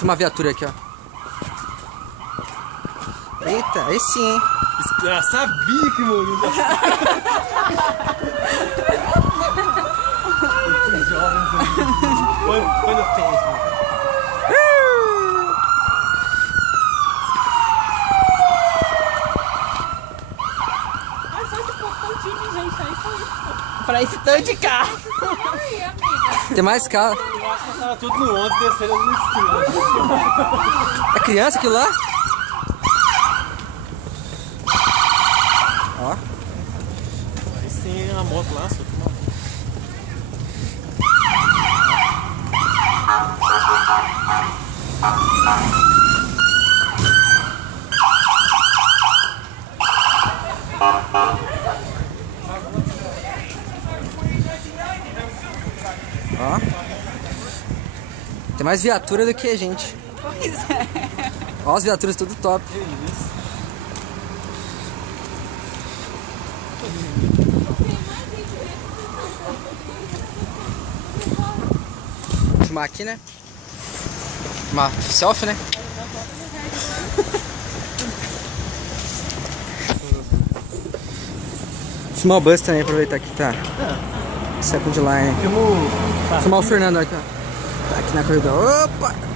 Uma viatura aqui, ó. Eita, aí sim, hein? Eu sabia que morreu. Esses jovens aí. Põe no Facebook. Pra esse tanto de carro. Tem mais carro. Eu acho que tava tudo no 11 descendo no estilo. É criança aquilo lá? Ó. Aí sim, a moto lá, só que Ó. Tem mais viatura do que a gente. Pois é. Ó, as viaturas tudo top. Filmar aqui, né? Uma selfie, né? Filmar o bus também, aproveitar que tá Second Line. Filmar o Fernando aqui, ó. Tá aqui na corrida. Opa!